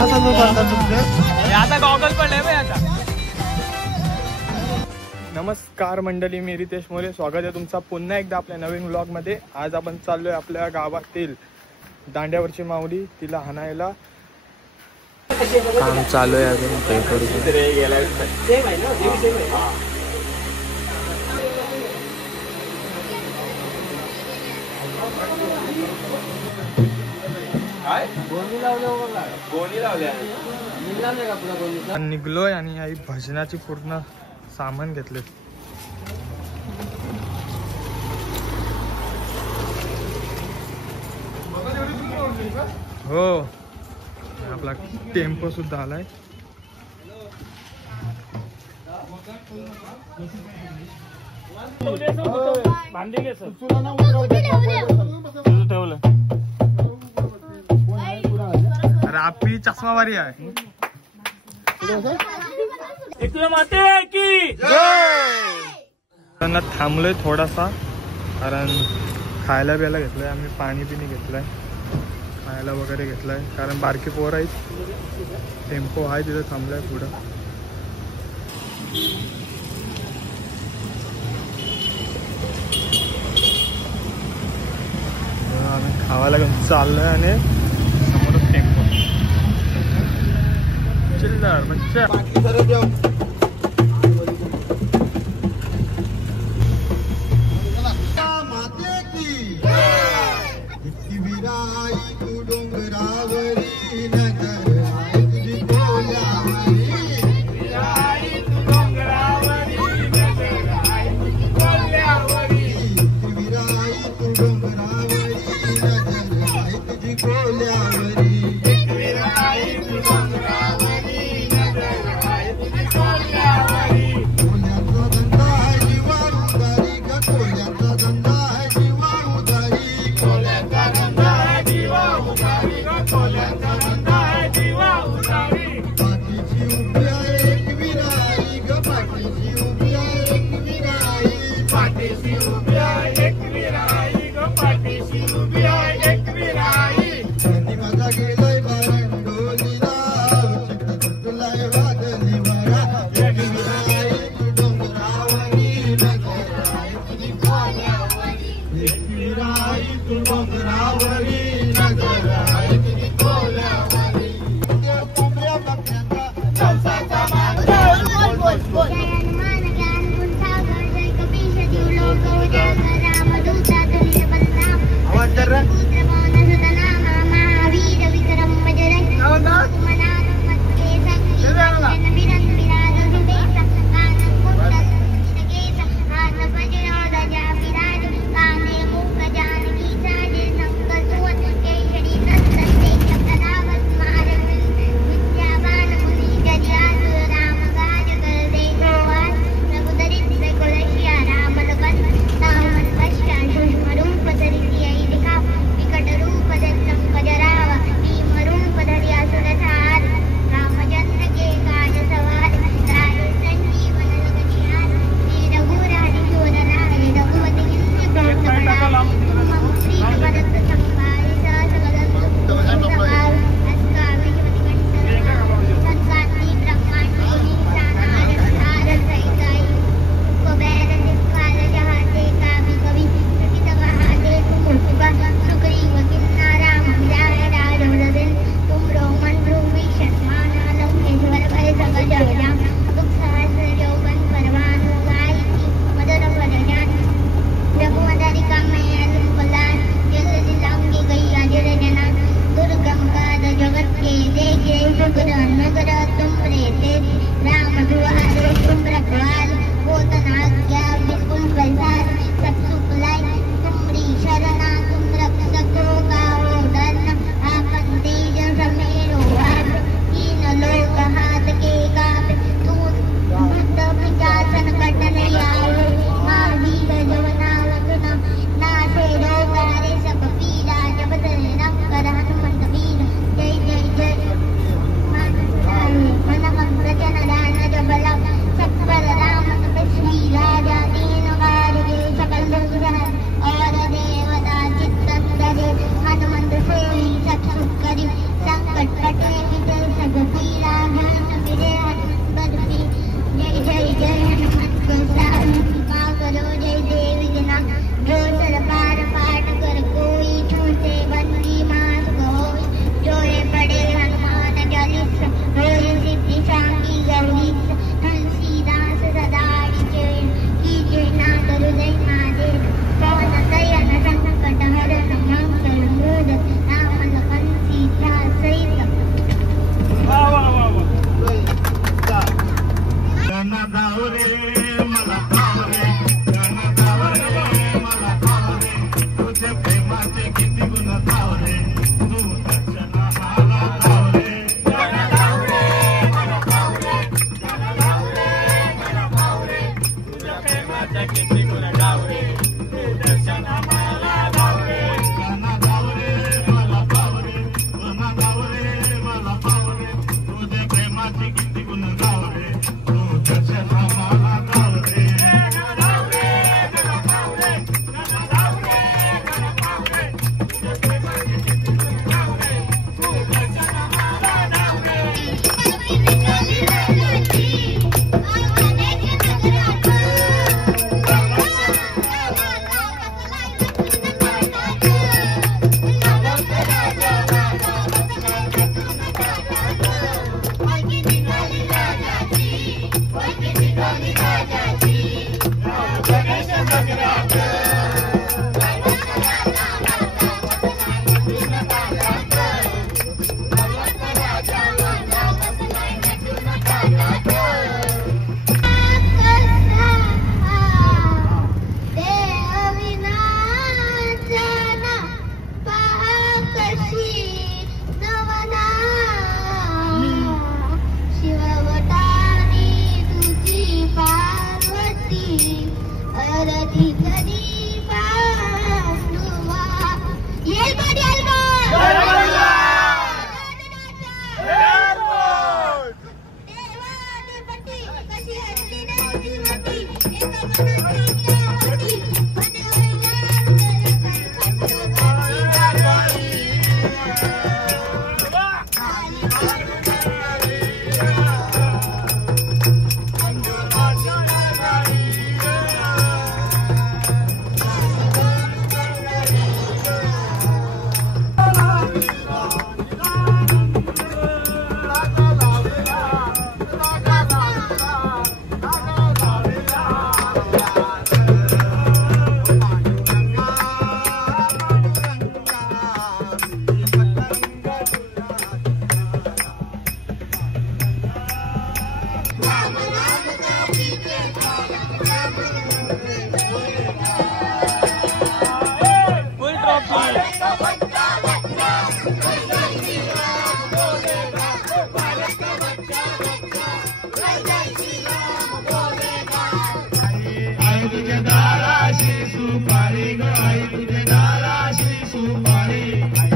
आता गॉगल पडले आता। नमस्कार मंडळी, मी रितेश मोरे, स्वागत आहे तुमचा पुन्हा एकदा आपल्या नवीन व्लॉग मध्ये। आज आपण चाललोय आपल्या गावातील दांड्यावरची माऊली, तिला हाणायला काम चालू आहे अजून काही करू। निघलोय आणि आई भजनाची पूर्ण सामान घेतले। हो, आपला टेम्पो सुद्धा आलाय। रापी चष्मावारी आहे। त्यांना थांबलोय थोडासा, कारण खायला बियायला घेतलंय आम्ही, पाणी पिणी घेतलंय, खायला वगैरे घेतलंय, कारण बारकी पोर आहेत। टेम्पो आहे तिथे थांबलाय पुढं। आम्ही खावायला घेऊन चाललोय आणि समोर टेम्पो चिल्लर म्हणजे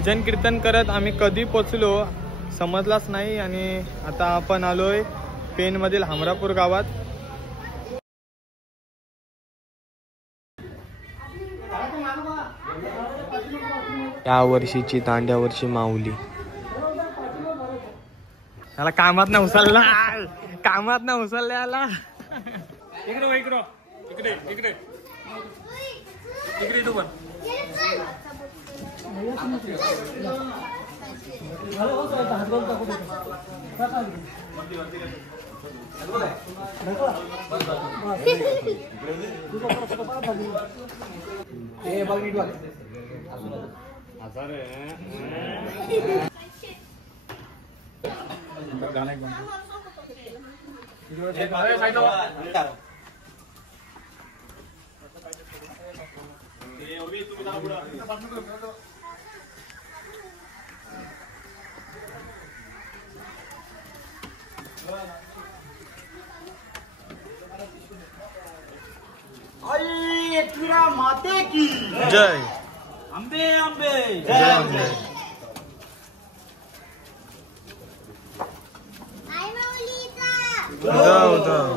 भजन कीर्तन करत आम्ही कधी पोचलो समजलाच नाही. आणि आता आपण आलोय पेनमधील हमरापूर गावात. या वर्षीची तांड्यावरची माऊली. याला कामात ना उचलला, कामात ना उचलला याला. इकडे इकडे इकडे इकडे इकडे तू पण. आई एकविरा माते की जय. आंबे आंबे जय आंबे. जाऊ जाऊ.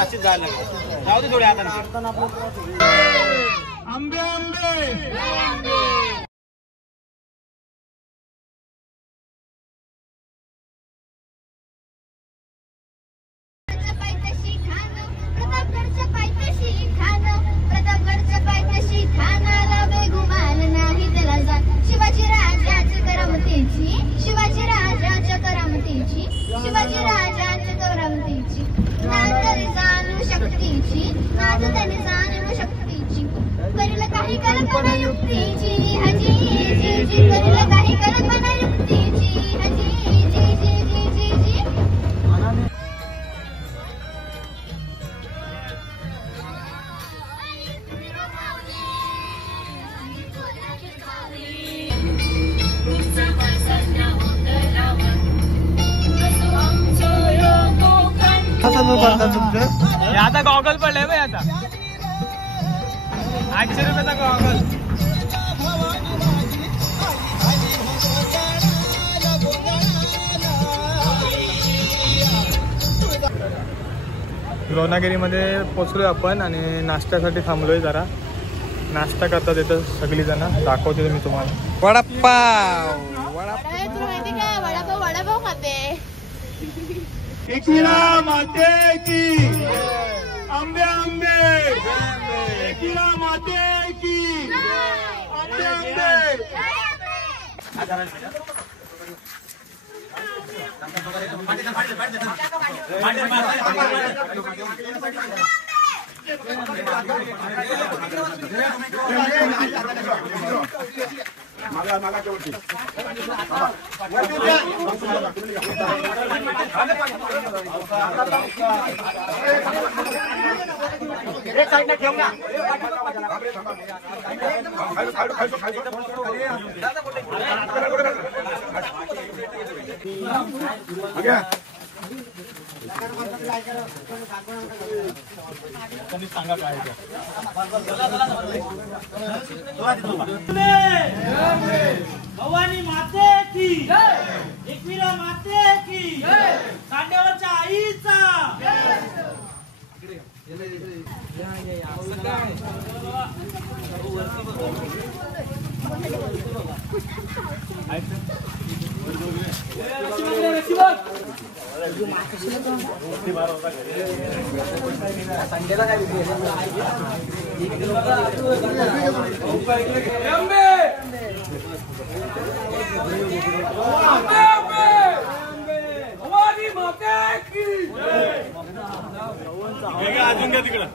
अशी जायला जाऊ दे थोडे आता. आंबे आंबे. शिवाजी राजाच्या करामतीची, शिवाजी राजाच्या करामतीची, शिवाजी राजाच्या करामतीची. नाचरी जाणू शक्तीची, नाच त्याने जाणू शक्तीची. करील काही कल्पना युक्तीची, हजी जी जी. करील काही कल्पना युक्तीची, हजी जी जी जी जी जी. आता गॉगल पडले भाई. आता 800 रुपयाचा गॉगल. लोणागिरीमध्ये पोचलोय आपण आणि नाश्त्यासाठी थांबलोय. जरा नाश्ता करतात तिथं सगळी जण. दाखवते मी तुम्हाला. वडापाव. वडापाव वडापाव खाते. एकविरा माते की. आंबे आंबे. एकविरा माते की. आंबे आंबे. भवानी माते की, एकविरा माते की, तांड्यावरच्या आईचा. अजून घ्या तिकडं.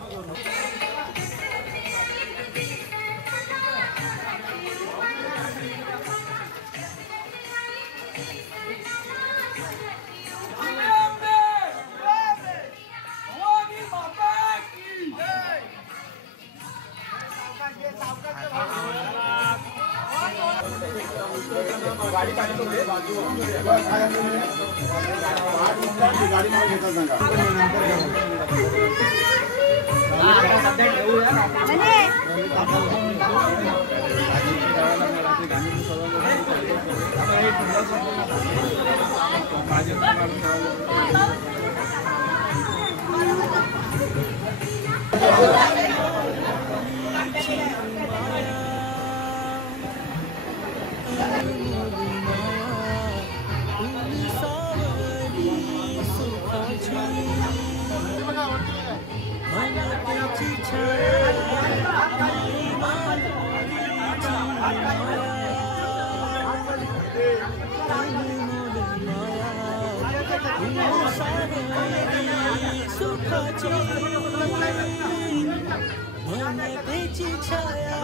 छाया